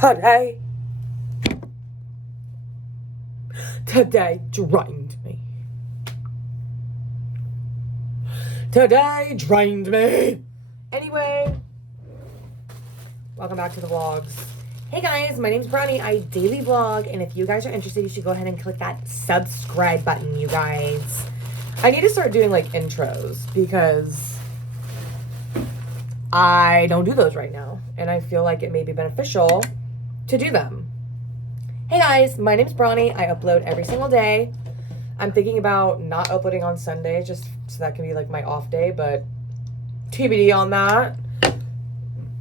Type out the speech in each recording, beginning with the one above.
Today drained me. Today drained me. Anyway, welcome back to the vlogs. Hey guys, my name's Brownie. I daily vlog, and if you guys are interested, you should go ahead and click that subscribe button, you guys. I need to start doing like intros because I don't do those right now, and I feel like it may be beneficial to do them. Hey guys, my name's Brownie. I upload every single day. I'm thinking about not uploading on Sunday just so that can be like my off day, but TBD on that.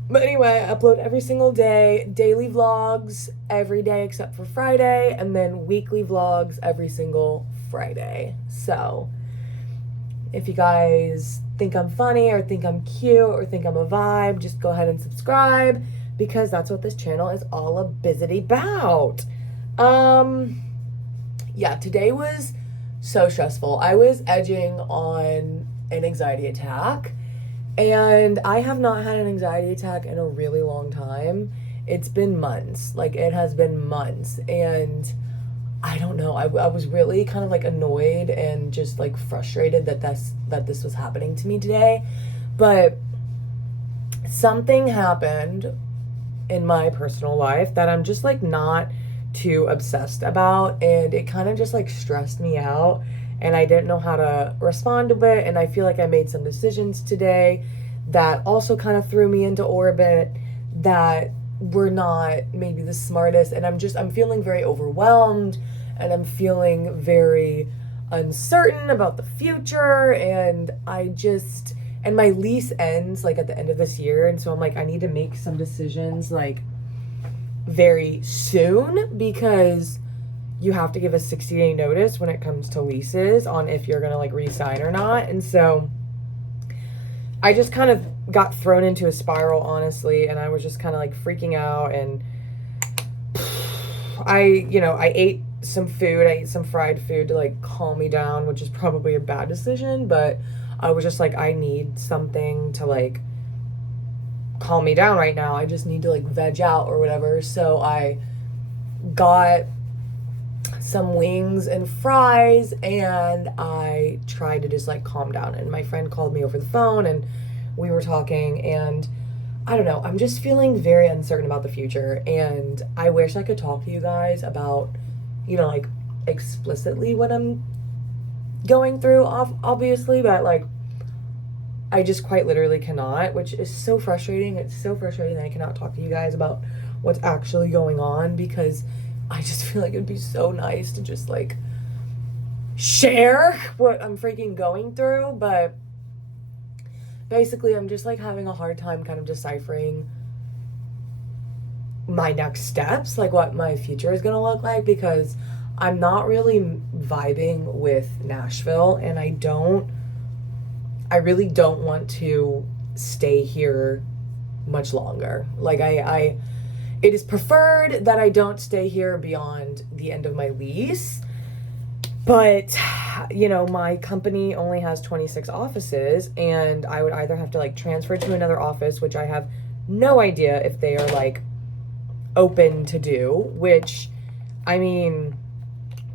But anyway, I upload every single day, daily vlogs every day except for Friday, and then weekly vlogs every single Friday. So if you guys think I'm funny or think I'm cute or think I'm a vibe, just go ahead and subscribe because that's what this channel is all about. Yeah, today was so stressful. I was edging on an anxiety attack, and I have not had an anxiety attack in a really long time. It's been months. Like, it has been months, and I don't know. I was really kind of like annoyed and just like frustrated that this was happening to me today. But something happened in my personal life that I'm just like not too obsessed about, and it kind of just like stressed me out, and I didn't know how to respond to it. And I feel like I made some decisions today that also kind of threw me into orbit that were not maybe the smartest, and I'm feeling very overwhelmed, and I'm feeling very uncertain about the future, and and my lease ends like at the end of this year, and so I'm like, I need to make some decisions like very soon, because you have to give a 60-day notice when it comes to leases on if you're gonna like re-sign or not. And so I just kind of got thrown into a spiral, honestly, and I was just kind of like freaking out. And I ate some food. I ate some fried food to like calm me down, which is probably a bad decision, but I was just like, I need something to like calm me down right now. I just need to like veg out or whatever. So I got some wings and fries, and I tried to just like calm down. And my friend called me over the phone, and we were talking, and I don't know, I'm just feeling very uncertain about the future, and I wish I could talk to you guys about, like explicitly what I'm going through, obviously, but like I just quite literally cannot, which is so frustrating. It's so frustrating that I cannot talk to you guys about what's actually going on, because I just feel like it'd be so nice to just like share what I'm freaking going through. But basically, I'm just like having a hard time kind of deciphering my next steps, like what my future is gonna look like, because I'm not really vibing with Nashville, and I really don't want to stay here much longer. Like it is preferred that I don't stay here beyond the end of my lease. But, my company only has 26 offices, and I would either have to like transfer to another office, which I have no idea if they are like open to do, which, I mean,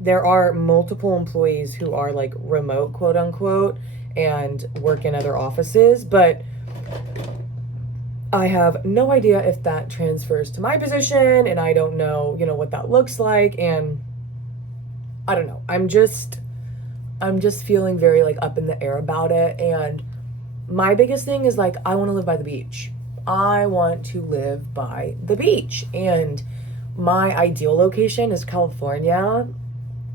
there are multiple employees who are like remote, quote unquote, and work in other offices, but I have no idea if that transfers to my position, and I don't know, what that looks like, and I don't know. I'm just feeling very like up in the air about it. And my biggest thing is like, I want to live by the beach. I want to live by the beach, and my ideal location is California,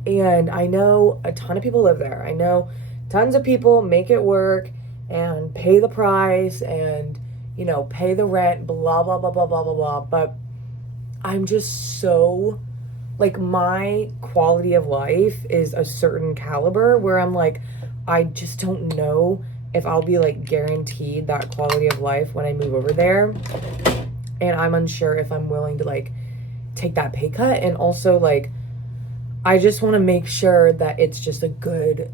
and I know a ton of people live there. I know tons of people make it work and pay the price and, pay the rent, blah, blah, blah, blah, blah, blah, blah. But I'm just so, like, my quality of life is a certain caliber where I'm like, I just don't know if I'll be, like, guaranteed that quality of life when I move over there. And I'm unsure if I'm willing to, like, take that pay cut. And also, like, I just want to make sure that it's just a good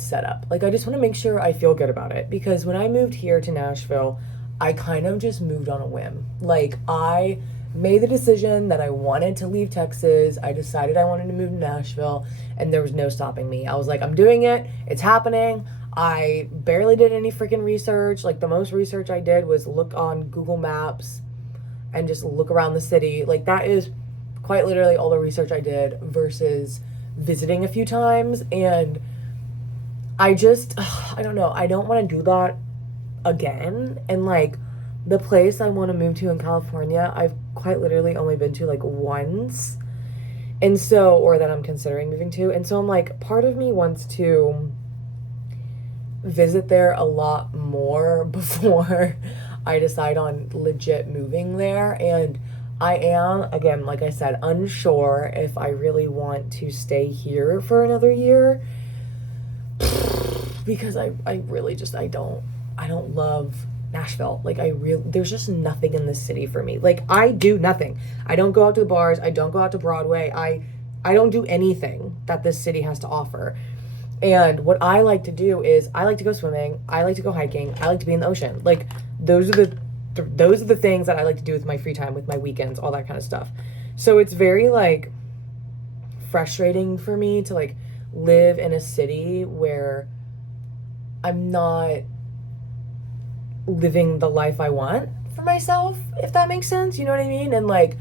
setup. Like, I just want to make sure I feel good about it, because when I moved here to Nashville, I kind of just moved on a whim. Like, I made the decision that I wanted to leave Texas. I decided I wanted to move to Nashville, and there was no stopping me. I was like, I'm doing it. It's happening. I barely did any freaking research. Like, the most research I did was look on Google Maps and just look around the city. Like, that is quite literally all the research I did versus visiting a few times. And I just, I don't know. I don't want to do that again. And like, the place I want to move to in California, I've quite literally only been to like once. And so, or that I'm considering moving to. And so I'm like, part of me wants to visit there a lot more before I decide on legit moving there. And I am, again, like I said, unsure if I really want to stay here for another year because I really just, I don't love Nashville. Like, there's just nothing in this city for me. Like, I do nothing. I don't go out to the bars. I don't go out to Broadway. I don't do anything that this city has to offer. And what I like to do is I like to go swimming. I like to go hiking. I like to be in the ocean. Like, those are the things that I like to do with my free time, with my weekends, all that kind of stuff. So it's very like frustrating for me to like live in a city where I'm not living the life I want for myself, if that makes sense. You know what I mean? And like,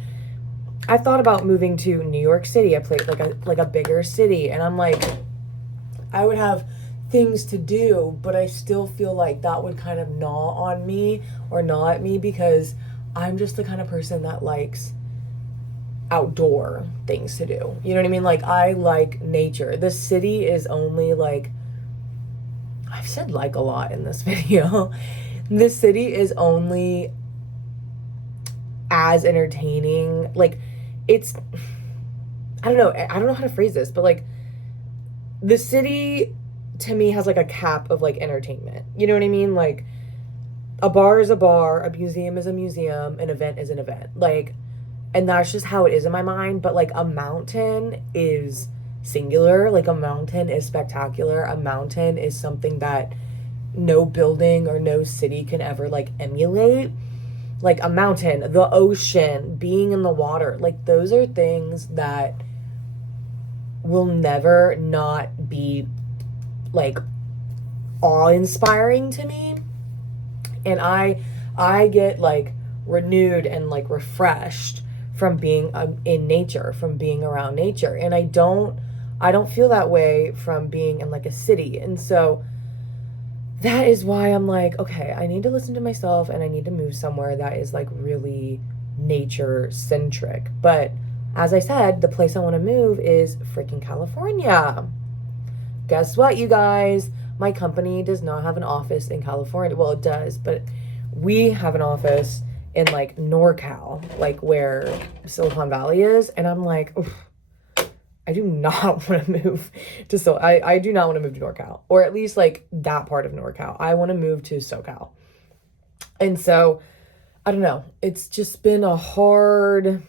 I've thought about moving to New York City. I played like a bigger city, and I'm like, I would have things to do, but I still feel like that would kind of gnaw on me or gnaw at me because I'm just the kind of person that likes outdoor things to do. You know what I mean? Like, I like nature. The city is only like, I've said like a lot in this video. The city is only as entertaining. Like, it's, I don't know how to phrase this, but like, the city to me has like a cap of like entertainment. You know what I mean? Like, a bar is a bar, a museum is a museum, an event is an event. Like, and that's just how it is in my mind. But like, a mountain is singular. Like, a mountain is spectacular. A mountain is something that no building or no city can ever like emulate. Like, a mountain, the ocean, being in the water, like, those are things that will never not be like awe-inspiring to me. And I get like renewed and like refreshed from being in nature, from being around nature. And I don't feel that way from being in like a city. And so that is why I'm like, okay, I need to listen to myself and I need to move somewhere that is like really nature centric. But as I said, the place I want to move is freaking California. Guess what, you guys? My company does not have an office in California. Well, it does, but we have an office in like NorCal, like where Silicon Valley is. And I'm like, oof, I do not want to move to I do not want to move to NorCal, or at least like that part of NorCal. I want to move to SoCal. And so, I don't know. It's just been a hard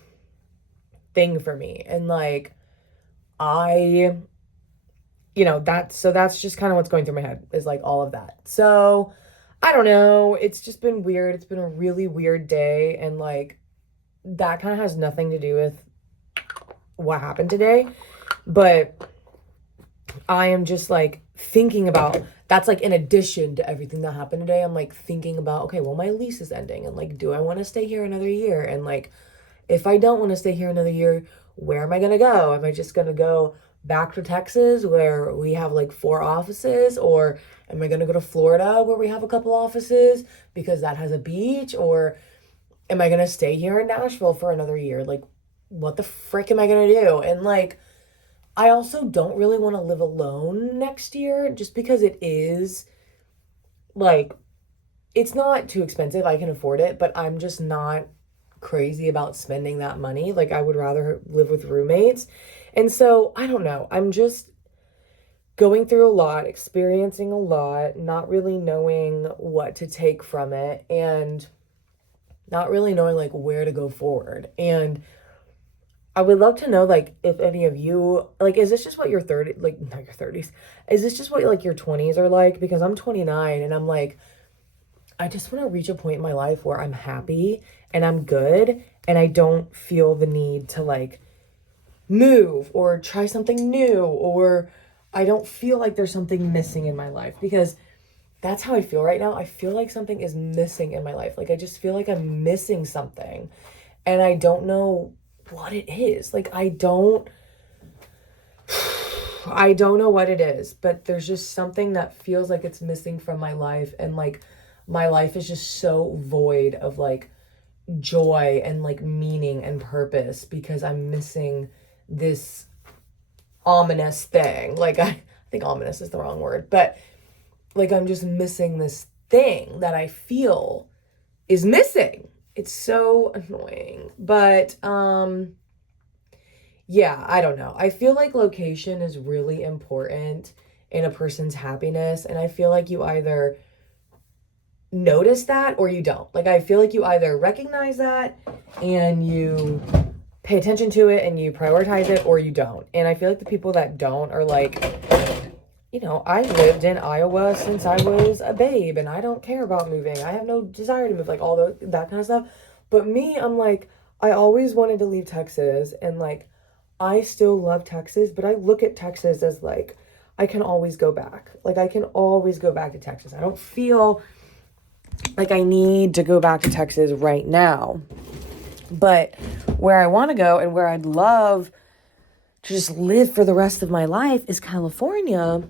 thing for me. And like, that's just kind of what's going through my head, is like all of that. So I don't know. It's just been weird. It's been a really weird day. And like, that kind of has nothing to do with what happened today. But I am just like thinking about, that's like in addition to everything that happened today. I'm like thinking about, okay, well, my lease is ending. And like, do I want to stay here another year? And like, if I don't want to stay here another year, where am I going to go? Am I just going to go back to Texas where we have like 4 offices? Or am I going to go to Florida where we have a couple offices because that has a beach? Or am I going to stay here in Nashville for another year? Like, what the frick am I going to do? And like, I also don't really want to live alone next year, just because it is like, it's not too expensive. I can afford it, but I'm just not crazy about spending that money. Like, I would rather live with roommates. And so I don't know. I'm just going through a lot, experiencing a lot, not really knowing what to take from it, and not really knowing like where to go forward. And I would love to know, like, if any of you, like, is this just what your 30, like, not your 30s, is this just what like your 20s are like? Because I'm 29 and I'm like, I just want to reach a point in my life where I'm happy and I'm good and I don't feel the need to like move or try something new, or I don't feel like there's something missing in my life, because that's how I feel right now. I feel like something is missing in my life. Like I just feel like I'm missing something and I don't know what it is. Like I don't know what it is, but there's just something that feels like it's missing from my life, and like my life is just so void of like joy and like meaning and purpose because I'm missing this ominous thing. Like I think ominous is the wrong word, but like I'm just missing this thing that I feel is missing. It's so annoying. But yeah, I don't know. I feel like location is really important in a person's happiness, and I feel like you either notice that or you don't. Like I feel like you either recognize that and you pay attention to it and you prioritize it, or you don't. And I feel like the people that don't are like, you know, I lived in Iowa since I was a babe and I don't care about moving. I have no desire to move, like all that kind of stuff. But me, I'm like, I always wanted to leave Texas, and like I still love Texas, but I look at Texas as like I can always go back. Like I can always go back to Texas. I don't feel like I need to go back to Texas right now. But where I want to go and where I'd love to just live for the rest of my life is California.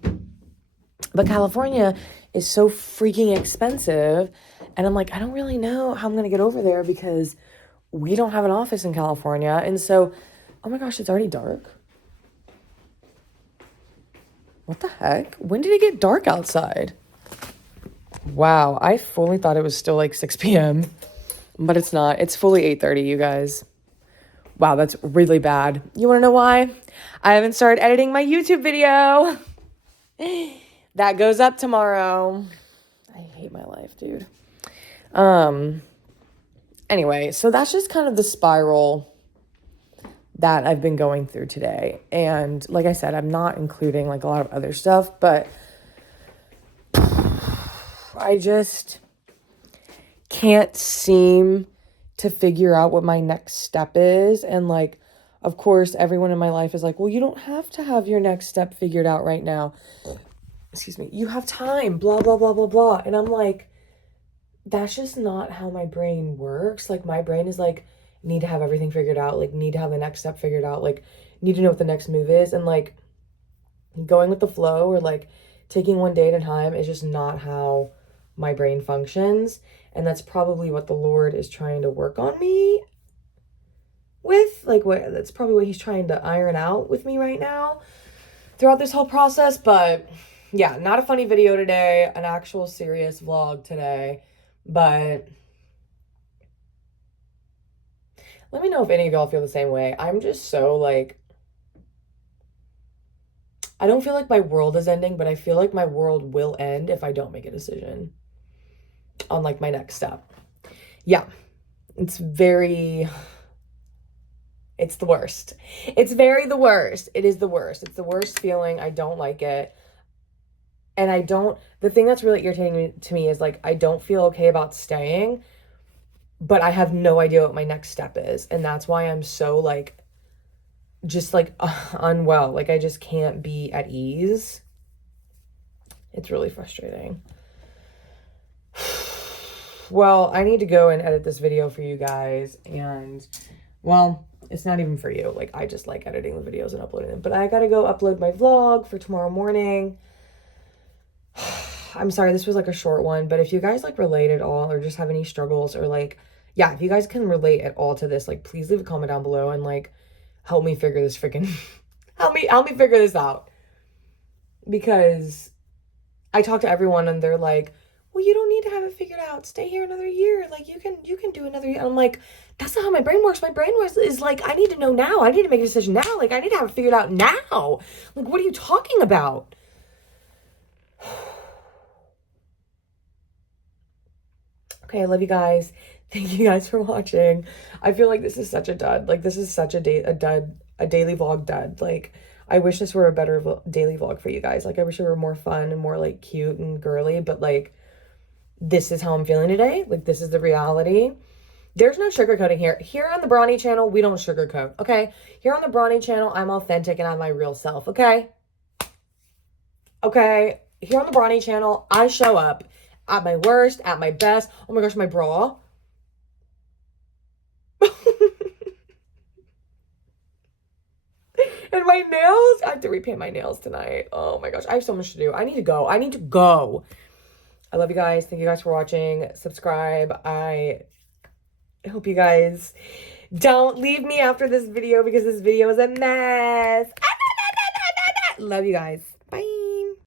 But California is so freaking expensive. And I'm like, I don't really know how I'm going to get over there because we don't have an office in California. And so, oh my gosh, it's already dark. What the heck? When did it get dark outside? Wow, I fully thought it was still like 6 p.m., but it's not. It's fully 8:30, you guys. Wow, that's really bad. You want to know why? I haven't started editing my YouTube video. That goes up tomorrow. I hate my life, dude. Anyway, so that's just kind of the spiral that I've been going through today. And like I said, I'm not including like a lot of other stuff, but I just can't seem to figure out what my next step is. And like, of course, everyone in my life is like, well, you don't have to have your next step figured out right now. Excuse me. You have time, blah, blah, blah, blah, blah. And I'm like, that's just not how my brain works. Like my brain is like, need to have everything figured out, like need to have the next step figured out, like need to know what the next move is. And like going with the flow or like taking one day at a time is just not how my brain functions. And that's probably what the Lord is trying to work on me with. Like that's probably what he's trying to iron out with me right now throughout this whole process. But yeah, not a funny video today, an actual serious vlog today. But let me know if any of y'all feel the same way. I'm just so like, I don't feel like my world is ending, but I feel like my world will end if I don't make a decision on like my next step. Yeah, it's the worst. It's the worst. It is the worst. It's the worst feeling. I don't like it. And the thing that's really irritating to me is like, I don't feel okay about staying, but I have no idea what my next step is. And that's why I'm so like, just like unwell. Like I just can't be at ease. It's really frustrating. Well, I need to go and edit this video for you guys. And well, it's not even for you. Like I just like editing the videos and uploading them. But I gotta go upload my vlog for tomorrow morning. I'm sorry, this was like a short one, but if you guys like relate at all or just have any struggles or like, yeah, if you guys can relate at all to this, like please leave a comment down below and like help me figure this freaking help me figure this out. Because I talk to everyone and they're like, well, you don't need to have it figured out. Stay here another year. Like you can do another year. And I'm like, that's not how my brain works. My brain is like, I need to know now. I need to make a decision now. Like I need to have it figured out now. Like, what are you talking about? Okay, I love you guys. Thank you guys for watching. I feel like this is such a dud. Like this is such a daily vlog dud. Like I wish this were a better daily vlog for you guys. Like I wish it were more fun and more like cute and girly, but like this is how I'm feeling today. Like, this is the reality. There's no sugarcoating here. Here on the Brawny channel, we don't sugarcoat, okay? Here on the Brawny channel, I'm authentic and I'm my real self, okay? Okay? Here on the Brawny channel, I show up at my worst, at my best. Oh my gosh, my bra. And my nails, I have to repaint my nails tonight. Oh my gosh, I have so much to do. I need to go. I need to go. I love you guys. Thank you guys for watching. Subscribe. I hope you guys don't leave me after this video because this video is a mess. Love you guys.